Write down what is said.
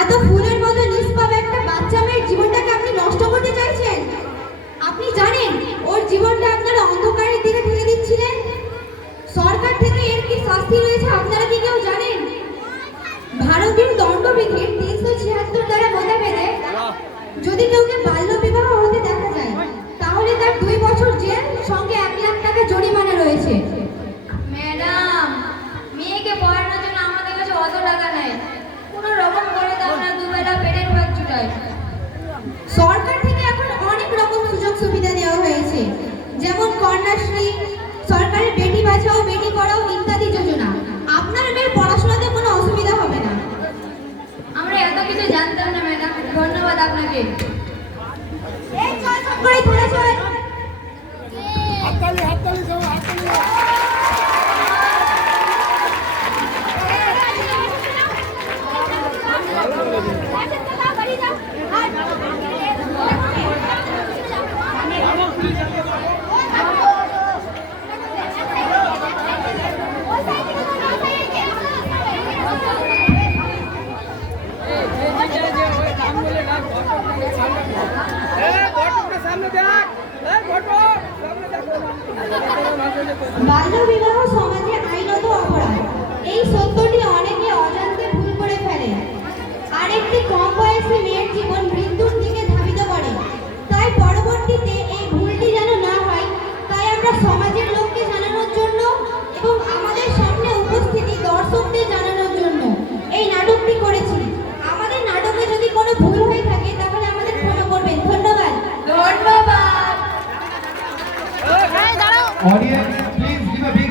এত ফুলের মতো নিষ্পাপ একটা বাচ্চা মেয়ের জীবনটাকে আপনি নষ্ট করতে চাইছেন? আপনি জানেন ওর জীবনটা আপনারা অন্ধকারের দিকে ঠেলে দিচ্ছিলেন। সরকার থেকে এর কি শাস্তি হয়েছে আপনারা কি কেউ জানেন? ভারতীয় দণ্ডবিধির 376 দ্বারা মোতাবেক যদি কাউকে বাল্য বিবাহ হতে দেখা যায় তাহলে তার 2 বছর জেল সঙ্গে 1 লাখ টাকা জরিমানা রয়েছে। ম্যাডাম, মেয়েকে পড়ানোর জন্য আমাদের কাছে অত টাকা নেই, কোনো রকম করে তো আমরা দুবেলা পেটের ভাত জুটাই। সরকার থেকে এখন অনেক রকম সুযোগ সুবিধা দেওয়া হয়েছে, যেমন কন্যাশ্রী, সরকারের বেটি বাঁচাও বেটি পড়াও ইত্যাদি যোজনা। আপনার মেয়ের পড়াশোনাতে কোনো অসুবিধা হবে না। আমরা এত কিছু জানতাম না ম্যাডাম, ধন্যবাদ আপনাকে। এই চল সব করে ধরে চল। হাততালি হাততালি সব হাততালি। বাল্য বিবাহ সমাজে আইনত অপরাধ। এই সত্যটি অনেকে অজান্তে ভুল করে ফেলে আর একটি কম বয়সী মেয়ের জীবন মৃত্যুর দিকে ধাবিত করে। তাই পরবর্তীতে এই ভুলটি যেন না হয়, তাই আমরা সমাজের লোককে জানানোর জন্য এবং আমাদের সামনে উপস্থিতি দর্শকদের জানানোর জন্য এই নাটকটি করেছি। আমাদের নাটকে যদি কোনো ভুল হয়ে থাকে তাহলে আমাদের ক্ষমা করবেন। ধন্যবাদ। ধন্যবাদ। Audience, please give a big